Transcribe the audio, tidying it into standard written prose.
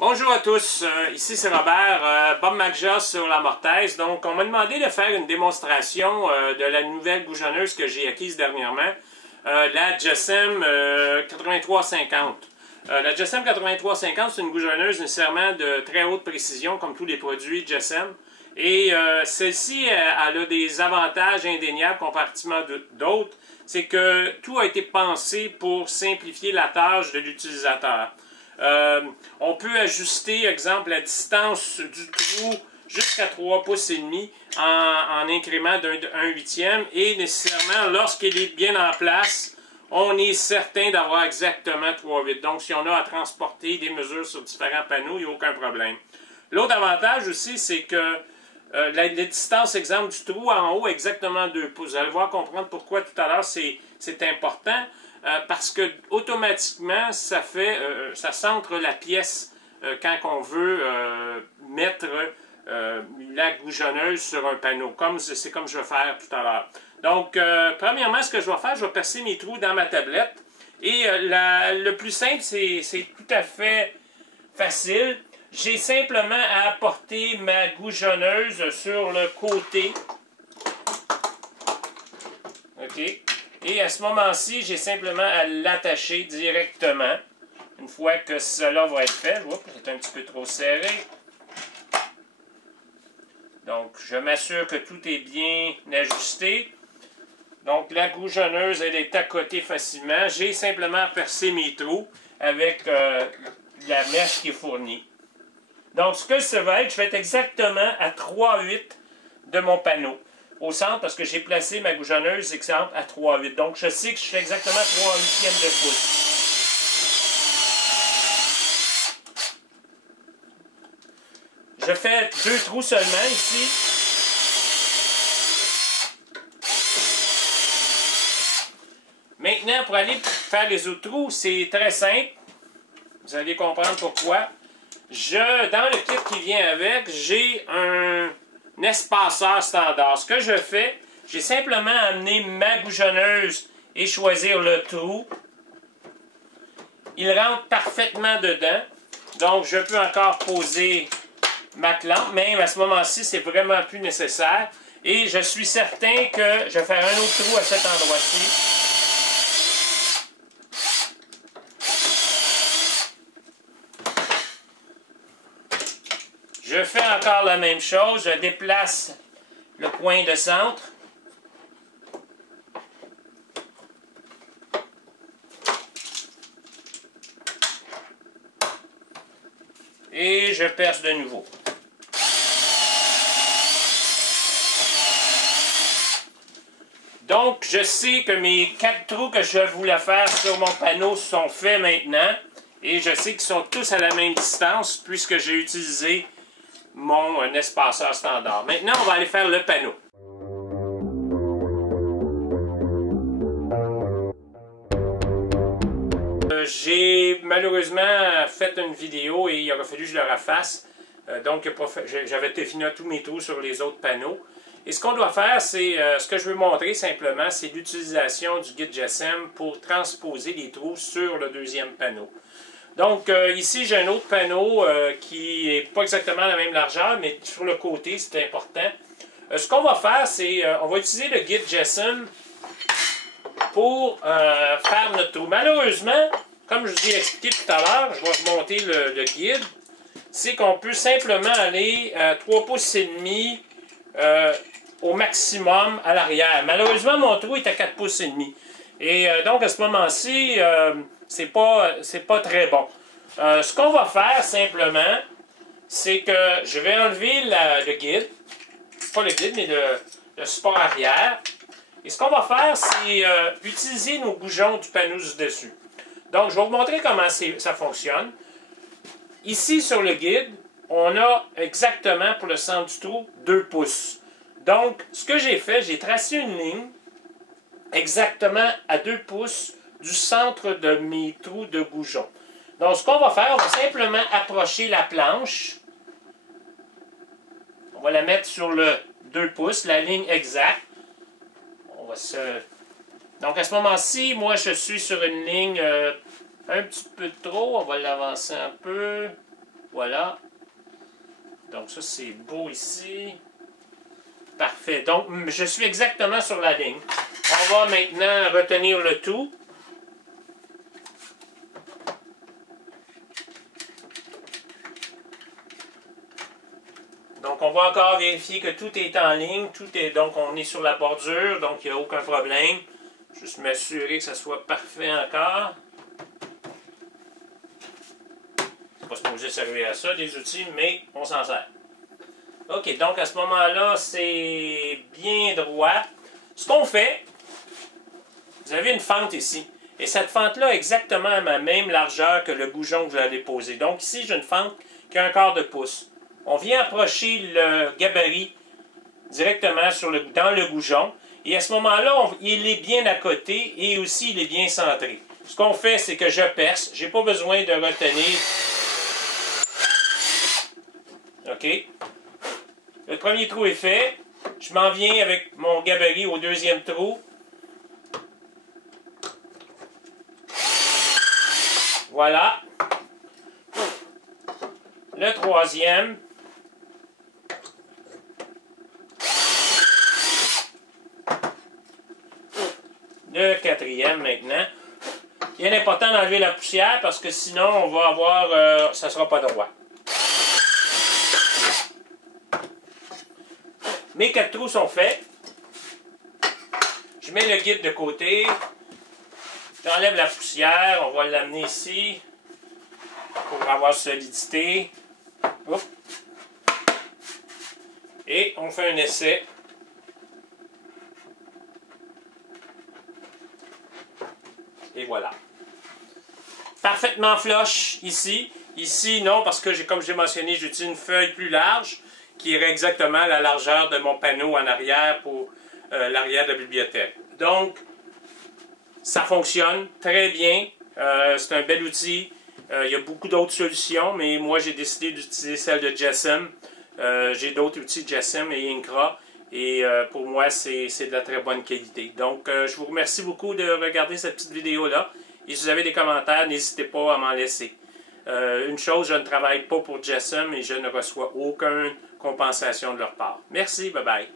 Bonjour à tous, ici c'est Robert, Bob McJoss sur la mortaise. Donc on m'a demandé de faire une démonstration de la nouvelle goujonneuse que j'ai acquise dernièrement, la GESEM 8350. La GESEM 8350 c'est une goujonneuse nécessairement de très haute précision comme tous les produits GESEM. Et celle-ci elle a des avantages indéniables comparativement d'autres. C'est que tout a été pensé pour simplifier la tâche de l'utilisateur. On peut ajuster, exemple, la distance du trou jusqu'à 3 pouces et demi en incrément d'un huitième et nécessairement, lorsqu'il est bien en place, on est certain d'avoir exactement 3/8. Donc, si on a à transporter des mesures sur différents panneaux, il n'y a aucun problème. L'autre avantage aussi, c'est que la distance, exemple, du trou en haut, exactement 2 pouces. Vous allez voir comprendre pourquoi tout à l'heure c'est important. Parce que automatiquement, ça centre la pièce quand on veut mettre la goujonneuse sur un panneau. C'est comme je vais faire tout à l'heure. Donc, premièrement, ce que je vais faire, je vais percer mes trous dans ma tablette. Et le plus simple, c'est tout à fait facile. J'ai simplement à apporter ma goujonneuse sur le côté. OK. Et à ce moment-ci, j'ai simplement à l'attacher directement. Une fois que cela va être fait, c'est un petit peu trop serré. Donc, je m'assure que tout est bien ajusté. Donc, la goujonneuse, elle est accotée facilement. J'ai simplement percé mes trous avec la mèche qui est fournie. Donc, ce que ça va être, je vais être exactement à 3/8 de mon panneau. Au centre, parce que j'ai placé ma goujonneuse, exemple, à 3/8. Donc, je sais que je fais exactement 3/8 de pouce. Je fais 2 trous seulement ici. Maintenant, pour aller faire les autres trous, c'est très simple. Vous allez comprendre pourquoi. Dans le kit qui vient avec, j'ai un espaceur standard. Ce que je fais, j'ai simplement amené ma goujonneuse et choisir le trou. Il rentre parfaitement dedans. Donc, je peux encore poser ma clampe, mais à ce moment-ci, c'est vraiment plus nécessaire. Et je suis certain que je vais faire un autre trou à cet endroit-ci. Je fais encore la même chose, je déplace le point de centre. Et je perce de nouveau. Donc, je sais que mes 4 trous que je voulais faire sur mon panneau sont faits maintenant. Et je sais qu'ils sont tous à la même distance puisque j'ai utilisé mon espaceur standard. Maintenant, on va aller faire le panneau. J'ai malheureusement fait une vidéo et il aurait fallu que je le refasse. Donc, j'avais défini tous mes trous sur les autres panneaux. Et ce qu'on doit faire, c'est ce que je veux montrer simplement, c'est l'utilisation du guide GESEM pour transposer les trous sur le deuxième panneau. Donc, ici, j'ai un autre panneau qui n'est pas exactement la même largeur, mais sur le côté, c'est important. Ce qu'on va faire, c'est on va utiliser le guide GESEM pour faire notre trou. Malheureusement, comme je vous ai expliqué tout à l'heure, je vais vous monter le guide, c'est qu'on peut simplement aller 3 pouces et demi au maximum à l'arrière. Malheureusement, mon trou est à 4 pouces et demi. Et donc, à ce moment-ci, c'est pas très bon. Ce qu'on va faire simplement, c'est que je vais enlever le guide, pas le guide, mais le support arrière. Et ce qu'on va faire, c'est utiliser nos goujons du panneau du dessus. Donc, je vais vous montrer comment ça fonctionne. Ici, sur le guide, on a exactement pour le centre du trou 2 pouces. Donc, ce que j'ai fait, j'ai tracé une ligne exactement à 2 pouces du centre de mes trous de goujon. Donc, ce qu'on va faire, on va simplement approcher la planche. On va la mettre sur le 2 pouces, la ligne exacte. On va Donc, à ce moment-ci, moi, je suis sur une ligne un petit peu trop. On va l'avancer un peu. Voilà. Donc ça, c'est beau ici. Parfait. Donc, je suis exactement sur la ligne. On va maintenant retenir le tout. Donc, on va encore vérifier que tout est en ligne. Donc, on est sur la bordure, donc il n'y a aucun problème. Juste m'assurer que ça soit parfait encore. C'est pas supposé servir à ça, des outils, mais on s'en sert. OK, donc à ce moment-là, c'est bien droit. Ce qu'on fait, vous avez une fente ici. Et cette fente-là a exactement la même largeur que le goujon que vous allez poser. Donc ici, j'ai une fente qui a 1/4 de pouce. On vient approcher le gabarit directement dans le goujon. Et à ce moment-là, il est bien à côté et aussi il est bien centré. Ce qu'on fait, c'est que je perce. Je n'ai pas besoin de retenir. OK. Le premier trou est fait. Je m'en viens avec mon gabarit au deuxième trou. Voilà. Le troisième. Le quatrième maintenant. Il est important d'enlever la poussière parce que sinon on va avoir, ça ne sera pas droit. Mes 4 trous sont faits. Je mets le guide de côté. J'enlève la poussière. On va l'amener ici pour avoir solidité. Oups. Et on fait un essai. Et voilà. Parfaitement flush ici. Ici, non, parce que, comme j'ai mentionné, j'utilise une feuille plus large qui irait exactement la largeur de mon panneau en arrière pour l'arrière de la bibliothèque. Donc, ça fonctionne très bien. C'est un bel outil. Il y a beaucoup d'autres solutions, mais moi, j'ai décidé d'utiliser celle de GESEM. J'ai d'autres outils GESEM et Incra. Et pour moi, c'est de la très bonne qualité. Donc, je vous remercie beaucoup de regarder cette petite vidéo-là. Et si vous avez des commentaires, n'hésitez pas à m'en laisser. Une chose, je ne travaille pas pour GESEM et je ne reçois aucune compensation de leur part. Merci, bye bye.